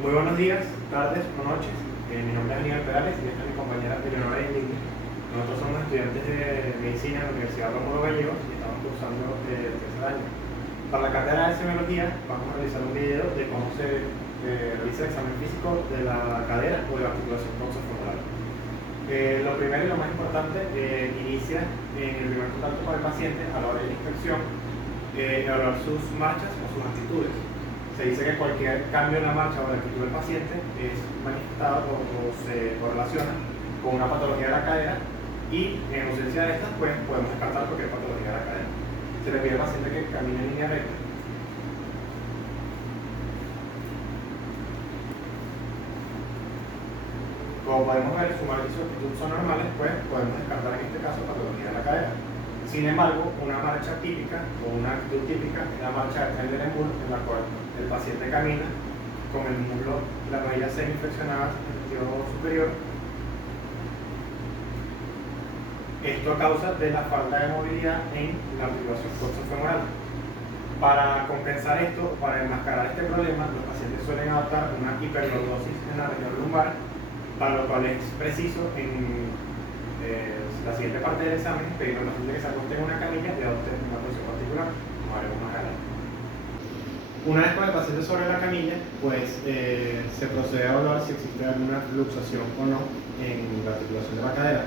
Muy buenos días, tardes o noches. Mi nombre es Aníbal Perales y esta es mi compañera Eleonora Indigni. Nosotros somos estudiantes de medicina en la Universidad Rómulo Gallegos y estamos cursando el tercer año. Para la carrera de semiología vamos a realizar un video de cómo se realiza el examen físico de la cadera o de la articulación coxofemoral. Lo primero y lo más importante, inicia en el primer contacto con el paciente a la hora de la inspección, evaluar sus marchas o sus actitudes. Se dice que cualquier cambio en la marcha o en la actitud del paciente es manifestado o se correlaciona con una patología de la cadera y en ausencia de estas pues podemos descartar cualquier patología de la cadera. Se le pide al paciente que camine en línea recta. Como podemos ver, su marcha y su actitud son normales, pues podemos descartar en este caso patología de la cadera. Sin embargo, una marcha típica o una actitud típica es la marcha de Trendelenburg, en la cual el paciente camina con el muslo, la rodilla semiflexionada en el sentido superior. Esto a causa de la falta de movilidad en la articulación coxofemoral. Para compensar esto, para enmascarar este problema, los pacientes suelen adoptar una hiperlordosis en la región lumbar, para lo cual es preciso en la siguiente parte del examen pedir al paciente que se acueste en una camilla y adopte una posición particular, como haremos más adelante. Una vez con el paciente sobre la camilla, pues se procede a evaluar si existe alguna luxación o no en la articulación de la cadera.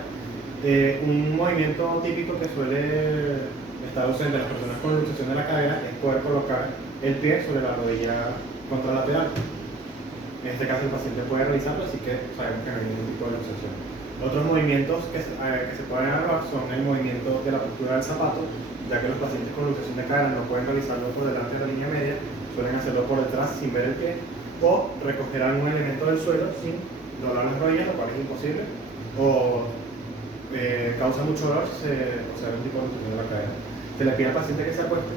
Un movimiento típico que suele estar ausente en las personas con luxación de la cadera es poder colocar el pie sobre la rodilla contralateral. En este caso el paciente puede realizarlo, así que sabemos que no hay ningún tipo de luxación. Otros movimientos que se pueden evaluar son el movimiento de la postura del zapato, ya que los pacientes con luxación de cadera no pueden realizarlo por delante de la línea media, suelen hacerlo por detrás sin ver el pie, o recoger algún elemento del suelo sin doblar las rodillas, lo cual es imposible, o causa mucho dolor si se observa un tipo de luxación de la cadera. Se le pide al paciente que se acueste,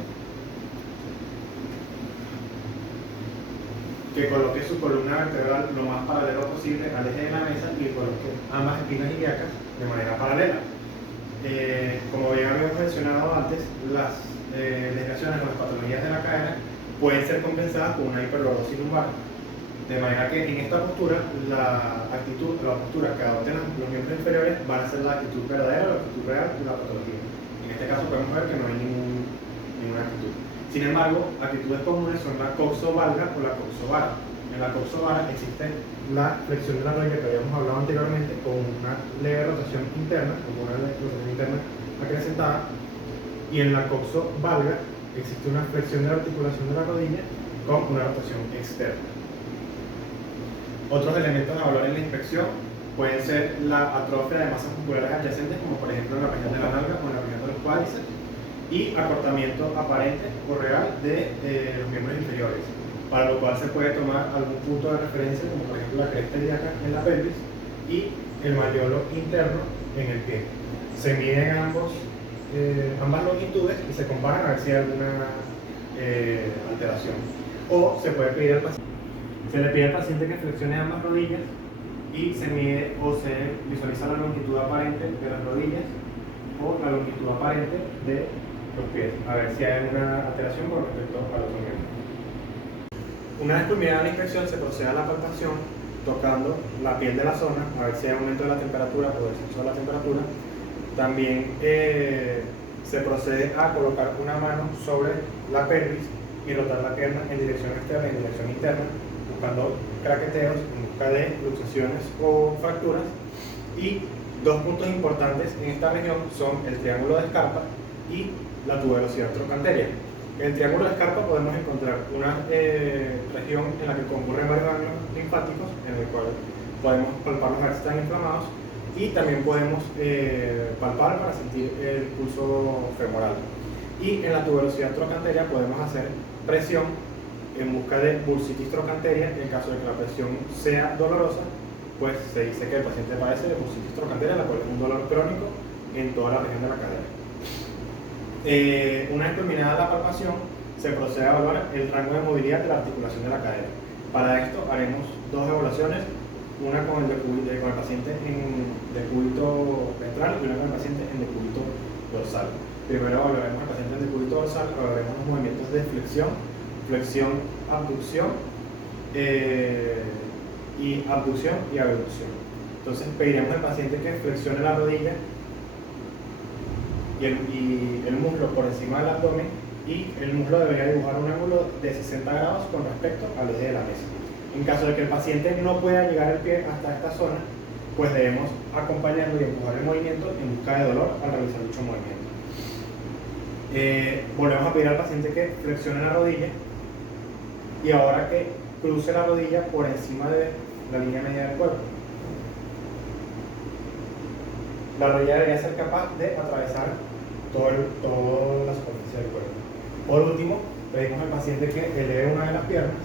que coloque su columna vertebral lo más paralelo posible al eje de la mesa y coloque ambas espinas ilíacas de manera paralela. Como bien habíamos mencionado antes, las lesiones o las patologías de la cadera pueden ser compensadas con una hiperlordosis lumbar, de manera que en esta postura la postura que adopten los miembros inferiores van a ser la actitud verdadera o la actitud real de la patología. En este caso podemos ver que no hay ninguna actitud. Sin embargo, actitudes comunes son la coxovalga o la coxovara. En la coxovara existe la flexión de la rodilla que habíamos hablado anteriormente con una leve rotación interna, como una rotación interna acrecentada, y en la coxovalga existe una flexión de la articulación de la rodilla con una rotación externa. Otros elementos a evaluar en la inspección pueden ser la atrofia de masas musculares adyacentes, como por ejemplo en la región de la nalga o en la región de los cuádriceps, y acortamiento aparente o real de los miembros inferiores, para lo cual se puede tomar algún punto de referencia, como por ejemplo la cresta ilíaca en la pelvis y el malleolo interno en el pie. Se miden ambas longitudes y se comparan a ver si hay alguna alteración. O se puede pedir al paciente. Se le pide al paciente que flexione ambas rodillas y se mide o se visualiza la longitud aparente de las rodillas o la longitud aparente de los pies, a ver si hay alguna alteración con respecto al otro miembro. Una vez culminada la inspección, se procede a la palpación tocando la piel de la zona, a ver si hay aumento de la temperatura o descenso de la temperatura. También se procede a colocar una mano sobre la pelvis y rotar la pierna en dirección externa y en dirección interna, buscando craqueteos en busca de luxaciones o fracturas. Y dos puntos importantes en esta región son el triángulo de Scarpa y la tuberosidad trochanteria. En el triángulo de Scarpa podemos encontrar una región en la que concurren varios ganglios linfáticos, en el cual podemos palpar los ver si están inflamados, y también podemos palpar para sentir el pulso femoral. Y en la tuberosidad trochanteria podemos hacer presión en busca de bursitis trochanteria. En caso de que la presión sea dolorosa, pues se dice que el paciente padece de bursitis trochanteria, la cual es un dolor crónico en toda la región de la cadera. Una vez terminada la palpación, se procede a evaluar el rango de movilidad de la articulación de la cadera. Para esto haremos dos evaluaciones, una con el paciente en decúbito ventral y una con el paciente en decúbito dorsal. Primero evaluaremos al paciente en decúbito dorsal, evaluaremos los movimientos de flexión, abducción, y abducción y abducción. Entonces pediremos al paciente que flexione la rodilla y el muslo por encima del abdomen, y el muslo debería dibujar un ángulo de 60 grados con respecto al eje de la mesa. En caso de que el paciente no pueda llegar el pie hasta esta zona, pues debemos acompañarlo y empujar el movimiento en busca de dolor al realizar dicho movimiento. Volvemos a pedir al paciente que flexione la rodilla y ahora que cruce la rodilla por encima de la línea media del cuerpo. La rodilla debería ser capaz de atravesar toda la superficie del cuerpo. Por último, pedimos al paciente que eleve una de las piernas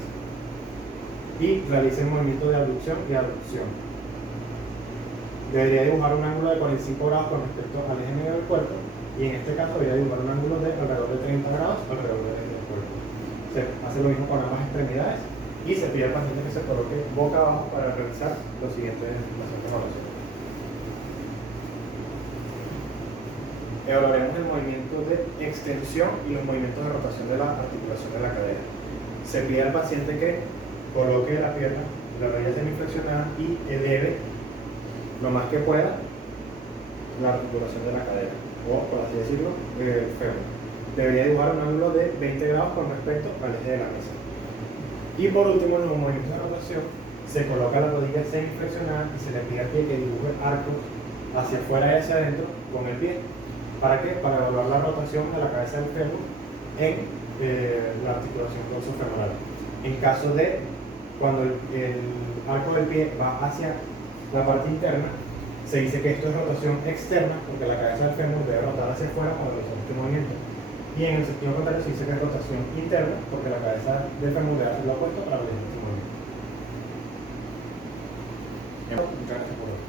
y realice el movimiento de abducción y abducción. Debería dibujar un ángulo de 45 grados con respecto al eje medio del cuerpo, y en este caso debería dibujar un ángulo de alrededor de 30 grados alrededor del eje del cuerpo. Se hace lo mismo con ambas extremidades y se pide al paciente que se coloque boca abajo para realizar las siguientes evaluaciones. Evaluaremos el movimiento de extensión y los movimientos de rotación de la articulación de la cadera. Se pide al paciente que coloque la pierna, la rodilla semiflexionada, y eleve lo más que pueda la articulación de la cadera, o por así decirlo, el fémur. Debería dibujar un ángulo de 20 grados con respecto al eje de la mesa. Y por último, en los movimientos de rotación, se coloca la rodilla semiflexionada y se le pide al pie que dibuje arcos hacia afuera y hacia adentro con el pie. ¿Para qué? Para evaluar la rotación de la cabeza del fémur en la articulación dorsofemoral. En caso de cuando el arco del pie va hacia la parte interna, se dice que esto es rotación externa, porque la cabeza del fémur debe rotar hacia afuera cuando realizamos este movimiento. Y en el sentido contrario se dice que es rotación interna, porque la cabeza del fémur debe hacer lo opuesto para realizar este movimiento. Muchas gracias por ver.